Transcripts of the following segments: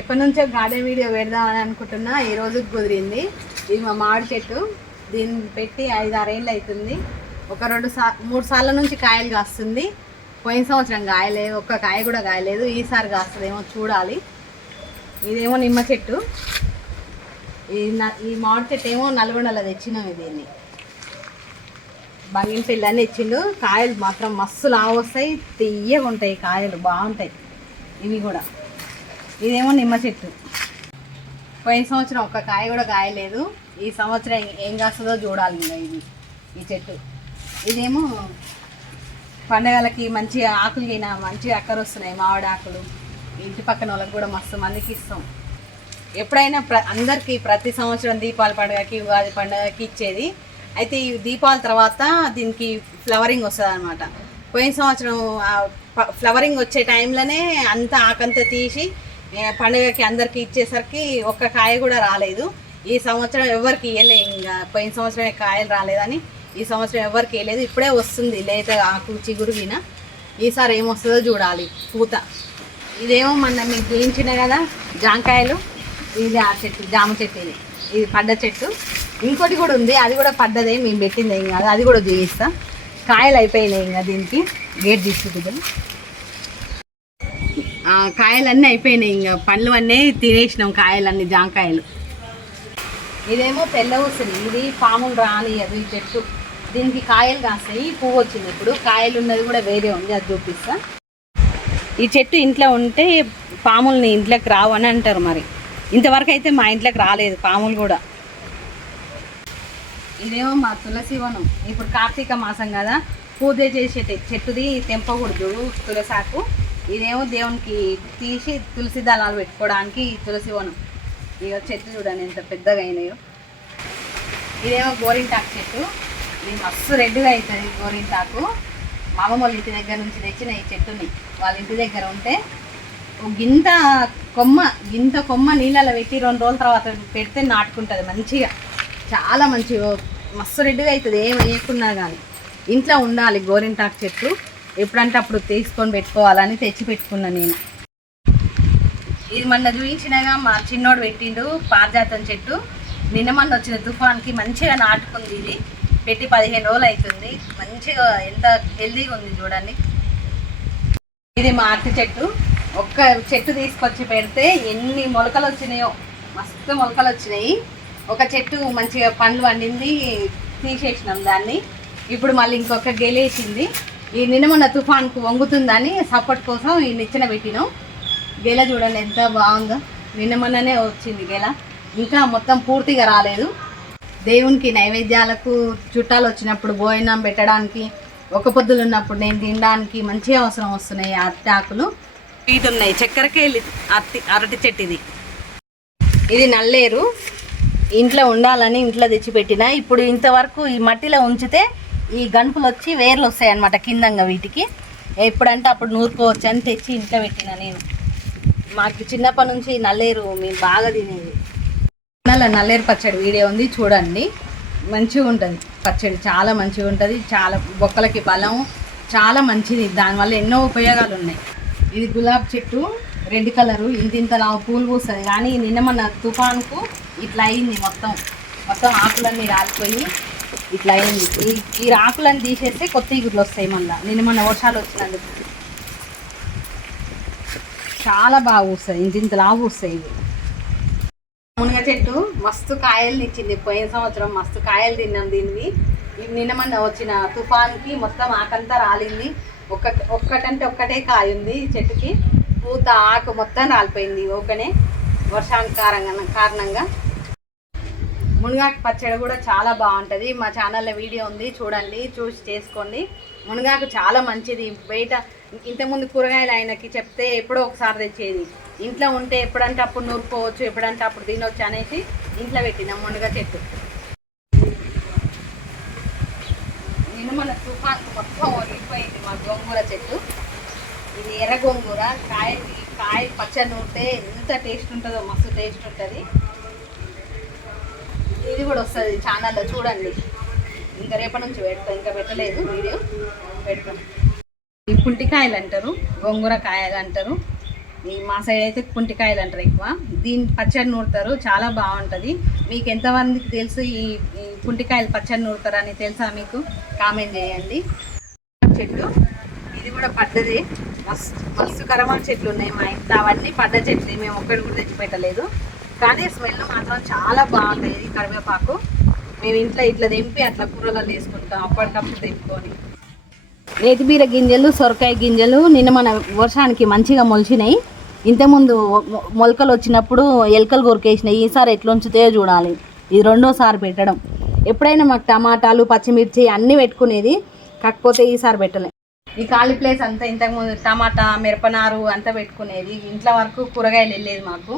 ఎప్పటి నుంచో garden video పెడదామని అనుకుంటున్నా, ఈ రోజు కుదిరింది. ఇది మా మామిడి చెట్టు. దీన్ని పెట్టి 5-6 ఏళ్ళు అవుతుంది. ఒక 2-3 సార్ల నుంచి కాయలు కాస్తుంది. పోయిన సంవత్సరం కాయలేదు, ఒక్క కాయ కూడా కాయలేదు. ఈసారి కాస్తుందేమో చూడాలి. ఇదేమో నిమ్మ చెట్టు. ఈ మామిడి చెట్టు ఏమో నల్గొండలో తెచ్చినాం. దీన్ని బంగినపల్లి అని తెచ్చిండు. కాయలు మాత్రం మస్తు లావు వస్తాయి, తీయగా ఉంటాయి, కాయలు బాగుంటాయి. ఇవి కూడా ఇదేమో నిమ్మ చెట్టు. పోయిన సంవత్సరం ఒక్క కాయ కూడా కాయలేదు. ఈ సంవత్సరం ఏం కాస్తుందో చూడాలి. ఇంకా ఈ చెట్టు ఇదేమో పండగలకి మంచి ఆకులు అయినా మంచి అక్కర వస్తున్నాయి. మామిడి ఆకులు ఇంటి పక్కన వాళ్ళకి కూడా మస్తు మందికి ఇస్తాం. ఎప్పుడైనా అందరికీ ప్రతి సంవత్సరం దీపావళి పండుగకి, ఉగాది పండుగకి ఇచ్చేది. అయితే ఈ దీపావళి తర్వాత దీనికి ఫ్లవరింగ్ వస్తుంది అనమాట. పోయిన సంవత్సరం ఫ్లవరింగ్ వచ్చే టైంలోనే అంతా ఆకంతా తీసి పండుగకి అందరికి ఇచ్చేసరికి ఒక్క కాయ కూడా రాలేదు. ఈ సంవత్సరం ఎవరికి ఇవ్వలే. ఇంకా పోయిన సంవత్సరం కాయలు రాలేదని ఈ సంవత్సరం ఎవరికి ఇవ్వలేదు. ఇప్పుడే వస్తుంది లేత ఆకు చిగురుగిన. ఈసారి ఏమొస్తుందో చూడాలి. పూత ఇదేమో మన మీకు చూపించిన కదా జాంకాయలు. ఇది ఆ చెట్టు, జామ చెట్టు. ఇది పడ్డ చెట్టు. ఇంకోటి కూడా ఉంది, అది కూడా పడ్డదే, మేము పెట్టింది ఏం కాదు. అది కూడా చూపిస్తా. కాయలు అయిపోయినాయి. ఇంకా దీనికి గేట్ తీసుకుంటాం. కాయలన్నీ అయిపోయినాయి. ఇంకా పండ్లు అన్నీ తినేసినాం. కాయలన్నీ జాంకాయలు. ఇదేమో తెల్ల ఊసిరి. ఇది పాములు రానియదు ఈ చెట్టు. దీనికి కాయలు కాస్తాయి. పువ్వు వచ్చింది. ఇప్పుడు కాయలు ఉన్నది కూడా వేరే ఉంది, అది చూపిస్తా. ఈ చెట్టు ఇంట్లో ఉంటే పాముల్ని ఇంట్లోకి రావు అని అంటారు. మరి ఇంతవరకు అయితే మా ఇంట్లోకి రాలేదు పాములు కూడా. ఇదేమో మా తులసి వనం. ఇప్పుడు కార్తీక మాసం కదా, పూజ చేసే చెట్టుది తెంపకూడదు తులసాకు. ఇదేమో దేవునికి తీసి తులసి దళాలు పెట్టుకోవడానికి తులసి వనం. ఇక చెట్టు చూడండి ఎంత పెద్దగా అయినాయో. ఇదేమో గోరింటాకు చెట్టు. ఇది మస్తు రెడ్గా అవుతుంది గోరింటాకు. మా అమ్మమ్మ వాళ్ళ ఇంటి దగ్గర నుంచి తెచ్చిన ఈ చెట్టుని వాళ్ళ ఇంటి దగ్గర ఉంటే గింత కొమ్మ నీళ్ళలో పెట్టి 2 రోజుల తర్వాత పెడితే నాటుకుంటుంది మంచిగా. చాలా మంచిగా మస్తు రెడ్గా అవుతుంది. ఏం వేయకున్నా కానీ ఇంట్లో ఉండాలి గోరింటాకు చెట్టు. ఎప్పుడంటే అప్పుడు తీసుకొని పెట్టుకోవాలని తెచ్చి పెట్టుకున్నా నేను. ఇది మొన్న చూపించినగా మా చిన్నోడు పెట్టిండు పారిజాతం చెట్టు. నిన్న మొన్న వచ్చిన తుఫాన్కి మంచిగా నాటుకుంది. ఇది పెట్టి 15 రోజులు అవుతుంది. మంచిగా ఎంత హెల్దీగా ఉంది చూడండి. ఇది మా అరటి చెట్టు. ఒక్క చెట్టు తీసుకొచ్చి పెడితే ఎన్ని మొలకలు వచ్చినాయో, మస్తు మొలకలు వచ్చినాయి. ఒక చెట్టు మంచిగా పండ్లు వండింది, తీసేసినాం దాన్ని. ఇప్పుడు మళ్ళీ ఇంకొక గెలేసింది. ఈ నిన్న మొన్న తుఫాన్కు వంగుతుందని సపోర్ట్ కోసం ఈ నిచ్చెన పెట్టినాం. గెల చూడండి ఎంత బాగుందో. నిన్న మొన్ననే వచ్చింది గెల, ఇంకా మొత్తం పూర్తిగా రాలేదు. దేవునికి నైవేద్యాలకు చుట్టాలు వచ్చినప్పుడు భోజనం పెట్టడానికి, ఒక పొద్దులు ఉన్నప్పుడు నేను తినడానికి మంచిగా అవసరం వస్తున్నాయి అరటి ఆకులు. వీటి ఉన్నాయి. చక్కెరకేళి అరటి చెట్టు. ఇది నల్లేరు. ఇంట్లో ఉండాలని ఇంట్లో తెచ్చిపెట్టిన. ఇప్పుడు ఇంతవరకు ఈ మట్టిలో ఉంచితే ఈ గంపులు వచ్చి వేర్లు వస్తాయి అన్నమాట కిందంగా. వీటికి ఎప్పుడంటే అప్పుడు నూరుకోవచ్చు అని తెచ్చి ఇంట్లో పెట్టిన నేను. మాకు చిన్నప్పటి నుంచి నల్లేరు మేము బాగా తినేది. నల్లేరు పచ్చడి వీడియో ఉంది చూడండి. మంచిగా ఉంటుంది పచ్చడి, చాలా మంచిగా ఉంటుంది. చాలా బొక్కలకి బలం, చాలా మంచిది. దానివల్ల ఎన్నో ఉపయోగాలు ఉన్నాయి. ఇది గులాబీ చెట్టు, రెడ్ కలరు. ఇంతలా పూలు పూస్తుంది. కానీ నిన్న మన తుఫాన్కు ఇట్లా అయింది. మొత్తం ఆకులన్నీ రాలిపోయి ఇట్లా అయింది. ఈ ఆకులను తీసేస్తే కొత్త ఇగుర్లు వస్తాయి. నిన్న మన వర్షాలు వచ్చినందుకు చాలా బాగా పూస్తాయి. ఇంతలా పూస్తాయి. ఇవి మునగ చెట్టు మస్తు కాయలు ఇచ్చింది. పోయిన సంవత్సరం మస్తు కాయలు తిన్నాం దీనివి. ఇవి నిన్న మొన్న వచ్చిన తుఫాన్కి మొత్తం ఆకంతా రాలింది. ఒక్కటంటే ఒక్కటే కాయ ఉంది చెట్టుకి. పూత ఆకు మొత్తం రాలిపోయింది ఒకనే వర్షానికి కారణంగా. మునగాకు పచ్చడి కూడా చాలా బాగుంటుంది. మా ఛానల్లో వీడియో ఉంది చూడండి, చూసి చేసుకోండి. మునగాకు చాలా మంచిది. బయట ఇంతకుముందు కూరగాయలు ఆయనకి చెప్తే ఎప్పుడో ఒకసారి తెచ్చేది. ఇంట్లో ఉంటే ఎప్పుడంటే అప్పుడు నూరుకోవచ్చు, ఎప్పుడంటే అప్పుడు తినొచ్చు అనేసి ఇంట్లో పెట్టినాం మునగ చెట్టు. నేను మన తుఫాన్కు మొత్తం ఒరిగిపోయింది మా గోంగూర చెట్టు. ఇది ఎర్ర గోంగూర. కాయ పచ్చడి నూరితే ఎంత టేస్ట్ ఉంటుందో, మస్తు టేస్ట్ ఉంటుంది. ఇది కూడా వస్తుంది ఛానల్లో చూడండి. ఇంకా రేపటి నుంచి పెడతాం. ఇంకా పెట్టలేదు వీడియో, పెడతాం. ఈ పుల్టికాయలు అంటారు, గోంగూర కాయలు అంటారు. మా సైడ్ అయితే కుంటికాయలు అంటారు ఎక్కువ. దీని పచ్చడి నూరుతారు, చాలా బాగుంటుంది. మీకు ఎంతమందికి తెలుసు ఈ కుంటికాయలు పచ్చడి నూరుతారు అని తెలుసా మీకు? కామెంట్ చేయండి. చెట్లు ఇది కూడా పడ్డది. మస్తు కరమాల చెట్లు ఉన్నాయి మా ఇంట్లో. అవన్నీ పడ్డ చెట్లు, మేము ఒక్కటి కూడా తెచ్చిపెట్టలేదు. కానీ స్మెల్ మాత్రం చాలా బాగుంటుంది. కరివేపాకు మేము ఇంట్లో ఇట్లా తెంపి అట్లా కూరలలో వేసుకుంటాం, అప్పటికప్పుడు తెంపుకొని. నేతిబీర గింజలు, సొరకాయ గింజలు నిన్న మన వర్షానికి మంచిగా మొలిచినాయి. ఇంతకుముందు మొలకలు వచ్చినప్పుడు ఎలకలు కొరికేసినాయి. ఈసారి ఎట్లా ఉంచుతాయో చూడాలి. ఇది రెండోసారి పెట్టడం. ఎప్పుడైనా మాకు టమాటాలు, పచ్చిమిర్చి అన్నీ పెట్టుకునేది, కాకపోతే ఈసారి పెట్టలే. ఈ ఖాళీ ప్లేస్ అంతా ఇంతకుముందు టమాటా, మిరపనారు అంతా పెట్టుకునేది. ఇంట్లో వరకు కూరగాయలు వెళ్ళేది మాకు.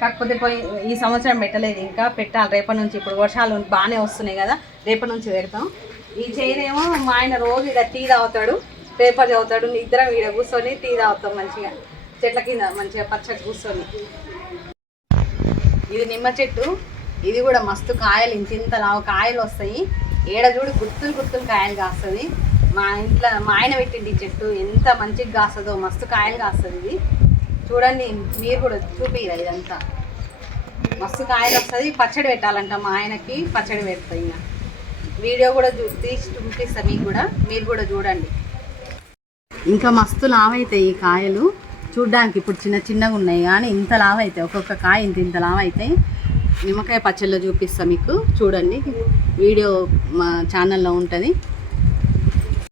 కాకపోతే ఈ సంవత్సరం పెట్టలేదు, ఇంకా పెట్టాలి రేపటి నుంచి. ఇప్పుడు వర్షాలు బాగానే వస్తున్నాయి కదా, రేపటి నుంచి పెడతాం. ఈ చైనేమో మా ఆయన రోజు ఇక్కడ టీ తాగుతాడు, పేపర్ చదువుతాడు. ఇద్దరం ఇక్కడ కూర్చొని టీ తాగుతాం మంచిగా, చెట్ల కింద మంచిగా పచ్చగా కూర్చొని. ఇది నిమ్మ చెట్టు. ఇది కూడా మస్తు కాయలు, ఇంత లావు కాయలు వస్తాయి. ఏడ చూడు గుత్తులు కాయలు కాస్తుంది. మా ఇంట్లో మా ఆయన పెట్టింది ఈ చెట్టు, ఎంత మంచిగా కాస్తుందో, మస్తు కాయలు కాస్తుంది. ఇది చూడండి, మీరు కూడా చూపిరా. ఇదంతా మస్తు కాయలు వస్తుంది. పచ్చడి పెట్టాలంట మా ఆయనకి, పచ్చడి పెడతాయి. ఇంకా వీడియో కూడా తీసి చూపిస్తాను మీకు కూడా, మీరు కూడా చూడండి. ఇంకా మస్తు లావైతాయి ఈ కాయలు. చూడ్డానికి ఇప్పుడు చిన్నగా ఉన్నాయి కానీ ఇంత లావైతాయి. ఒక్కొక్క కాయ ఇంత లావైతాయి. నిమ్మకాయ పచ్చళ్ళలో చూపిస్తాను మీకు, చూడండి. వీడియో మా ఛానల్లో ఉంటుంది.